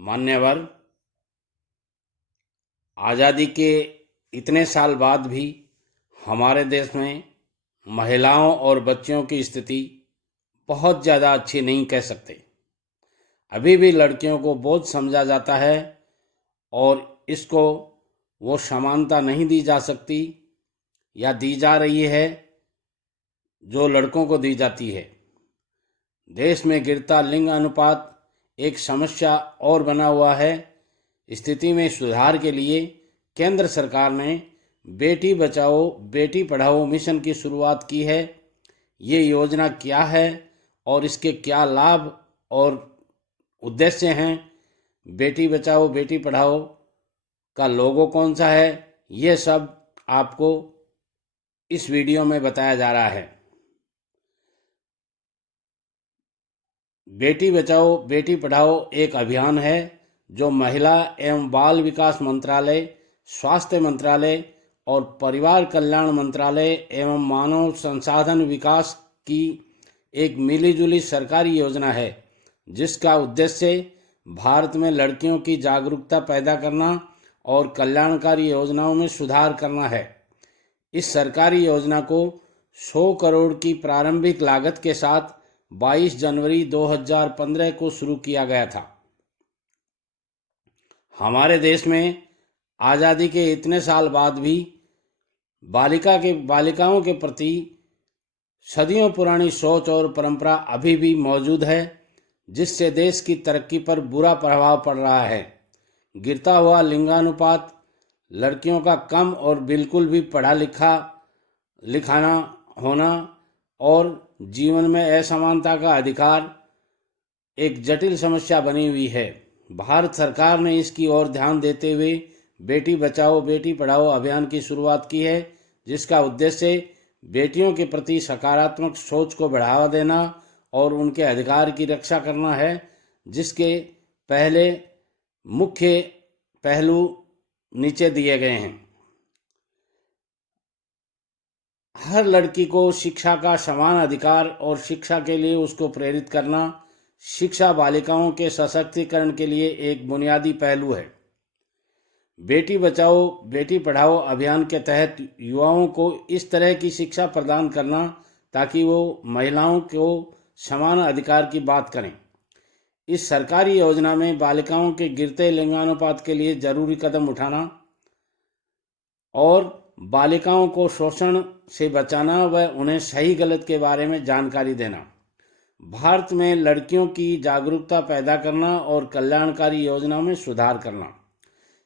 मान्यवर, आज़ादी के इतने साल बाद भी हमारे देश में महिलाओं और बच्चियों की स्थिति बहुत ज़्यादा अच्छी नहीं कह सकते। अभी भी लड़कियों को बोझ समझा जाता है और इसको वो समानता नहीं दी जा सकती या दी जा रही है जो लड़कों को दी जाती है। देश में गिरता लिंग अनुपात एक समस्या और बना हुआ है। स्थिति में सुधार के लिए केंद्र सरकार ने बेटी बचाओ बेटी पढ़ाओ मिशन की शुरुआत की है। ये योजना क्या है और इसके क्या लाभ और उद्देश्य हैं, बेटी बचाओ बेटी पढ़ाओ का लोगो कौन सा है, ये सब आपको इस वीडियो में बताया जा रहा है। बेटी बचाओ बेटी पढ़ाओ एक अभियान है जो महिला एवं बाल विकास मंत्रालय, स्वास्थ्य मंत्रालय और परिवार कल्याण मंत्रालय एवं मानव संसाधन विकास की एक मिलीजुली सरकारी योजना है, जिसका उद्देश्य भारत में लड़कियों की जागरूकता पैदा करना और कल्याणकारी योजनाओं में सुधार करना है। इस सरकारी योजना को 100 करोड़ की प्रारंभिक लागत के साथ 22 जनवरी 2015 को शुरू किया गया था। हमारे देश में आज़ादी के इतने साल बाद भी बालिकाओं के प्रति सदियों पुरानी सोच और परंपरा अभी भी मौजूद है, जिससे देश की तरक्की पर बुरा प्रभाव पड़ रहा है। गिरता हुआ लिंगानुपात, लड़कियों का कम और बिल्कुल भी पढ़ा लिखाना होना और जीवन में असमानता का अधिकार एक जटिल समस्या बनी हुई है। भारत सरकार ने इसकी ओर ध्यान देते हुए बेटी बचाओ बेटी पढ़ाओ अभियान की शुरुआत की है, जिसका उद्देश्य बेटियों के प्रति सकारात्मक सोच को बढ़ावा देना और उनके अधिकार की रक्षा करना है, जिसके पहले मुख्य पहलू नीचे दिए गए हैं। हर लड़की को शिक्षा का समान अधिकार और शिक्षा के लिए उसको प्रेरित करना, शिक्षा बालिकाओं के सशक्तिकरण के लिए एक बुनियादी पहलू है। बेटी बचाओ बेटी पढ़ाओ अभियान के तहत युवाओं को इस तरह की शिक्षा प्रदान करना ताकि वो महिलाओं को समान अधिकार की बात करें। इस सरकारी योजना में बालिकाओं के गिरते लिंगानुपात के लिए जरूरी कदम उठाना और बालिकाओं को शोषण से बचाना व उन्हें सही गलत के बारे में जानकारी देना, भारत में लड़कियों की जागरूकता पैदा करना और कल्याणकारी योजनाओं में सुधार करना,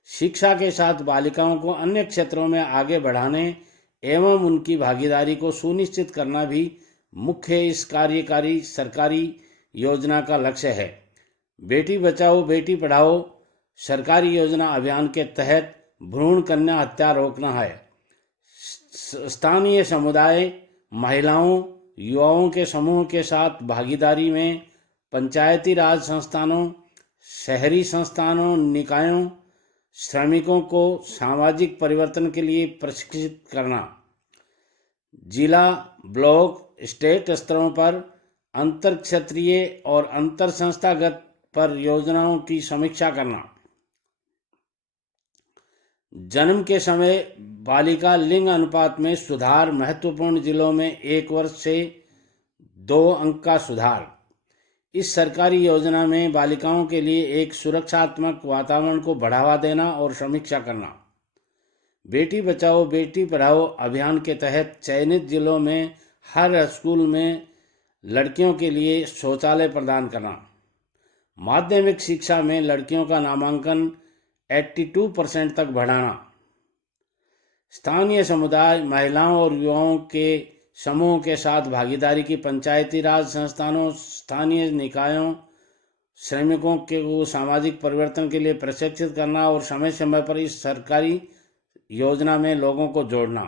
शिक्षा के साथ बालिकाओं को अन्य क्षेत्रों में आगे बढ़ाने एवं उनकी भागीदारी को सुनिश्चित करना भी मुख्य इस कार्यकारी सरकारी योजना का लक्ष्य है। बेटी बचाओ बेटी पढ़ाओ सरकारी योजना अभियान के तहत भ्रूण कन्या हत्या रोकना है। स्थानीय समुदाय, महिलाओं, युवाओं के समूह के साथ भागीदारी में पंचायती राज संस्थानों, शहरी संस्थानों, निकायों, श्रमिकों को सामाजिक परिवर्तन के लिए प्रशिक्षित करना, जिला, ब्लॉक, स्टेट स्तरों पर अंतर क्षेत्रीय और अंतर संस्थागत पर योजनाओं की समीक्षा करना, जन्म के समय बालिका लिंग अनुपात में सुधार, महत्वपूर्ण जिलों में 1 वर्ष से 2 अंक का सुधार। इस सरकारी योजना में बालिकाओं के लिए एक सुरक्षात्मक वातावरण को बढ़ावा देना और समीक्षा करना। बेटी बचाओ बेटी पढ़ाओ अभियान के तहत चयनित जिलों में हर स्कूल में लड़कियों के लिए शौचालय प्रदान करना। माध्यमिक शिक्षा में लड़कियों का नामांकन 82% तक बढ़ाना। स्थानीय समुदाय, महिलाओं और युवाओं के समूह के साथ भागीदारी की पंचायती राज संस्थानों, स्थानीय निकायों, श्रमिकों के सामाजिक परिवर्तन के लिए प्रशिक्षित करना और समय समय पर इस सरकारी योजना में लोगों को जोड़ना।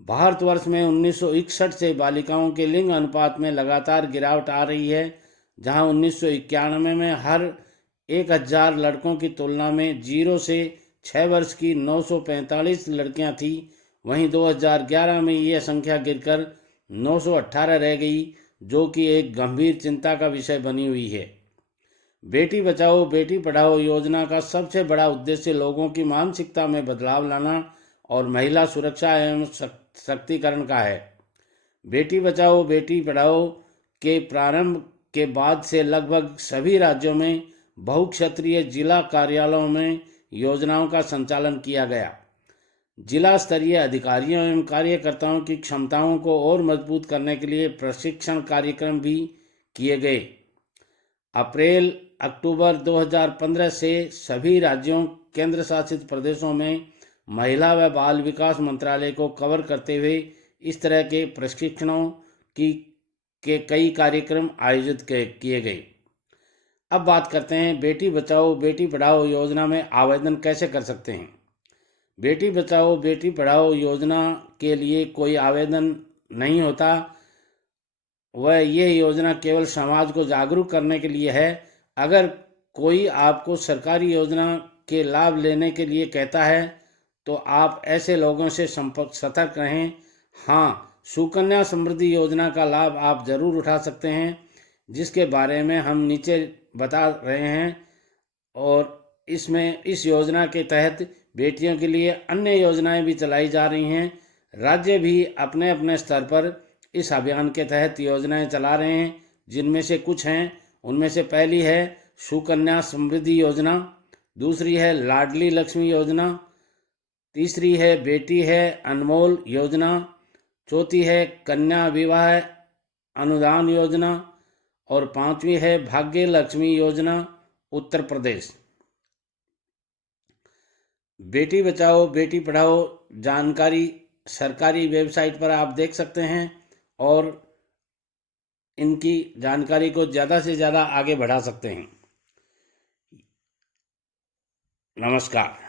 भारतवर्ष में 1961 से बालिकाओं के लिंग अनुपात में लगातार गिरावट आ रही है, जहां 1991 में हर 1000 लड़कों की तुलना में 0 से 6 वर्ष की 945 लड़कियां थी। वहीं 2011 में यह संख्या गिरकर 918 रह गई, जो कि एक गंभीर चिंता का विषय बनी हुई है। बेटी बचाओ बेटी पढ़ाओ योजना का सबसे बड़ा उद्देश्य लोगों की मानसिकता में बदलाव लाना और महिला सुरक्षा एवं सशक्तिकरण का है। बेटी बचाओ बेटी पढ़ाओ के प्रारंभ के बाद से लगभग सभी राज्यों में बहुक्षेत्रीय जिला कार्यालयों में योजनाओं का संचालन किया गया। जिला स्तरीय अधिकारियों एवं कार्यकर्ताओं की क्षमताओं को और मजबूत करने के लिए प्रशिक्षण कार्यक्रम भी किए गए। अप्रैल अक्टूबर 2015 से सभी राज्यों केंद्र शासित प्रदेशों में महिला व बाल विकास मंत्रालय को कवर करते हुए इस तरह के प्रशिक्षणों के कई कार्यक्रम आयोजित किए गए। अब बात करते हैं बेटी बचाओ बेटी पढ़ाओ योजना में आवेदन कैसे कर सकते हैं। बेटी बचाओ बेटी पढ़ाओ योजना के लिए कोई आवेदन नहीं होता। ये योजना केवल समाज को जागरूक करने के लिए है। अगर कोई आपको सरकारी योजना के लाभ लेने के लिए कहता है तो आप ऐसे लोगों से सतर्क रहें। हाँ, सुकन्या समृद्धि योजना का लाभ आप जरूर उठा सकते हैं, जिसके बारे में हम नीचे बता रहे हैं। और इस योजना के तहत बेटियों के लिए अन्य योजनाएं भी चलाई जा रही हैं। राज्य भी अपने अपने स्तर पर इस अभियान के तहत योजनाएं चला रहे हैं, जिनमें से कुछ हैं। उनमें से पहली है सुकन्या समृद्धि योजना, दूसरी है लाडली लक्ष्मी योजना, तीसरी है बेटी है अनमोल योजना, चौथी है कन्या विवाह अनुदान योजना और पांचवी है भाग्य लक्ष्मी योजना उत्तर प्रदेश। बेटी बचाओ बेटी पढ़ाओ जानकारी सरकारी वेबसाइट पर आप देख सकते हैं और इनकी जानकारी को ज़्यादा से ज़्यादा आगे बढ़ा सकते हैं। नमस्कार।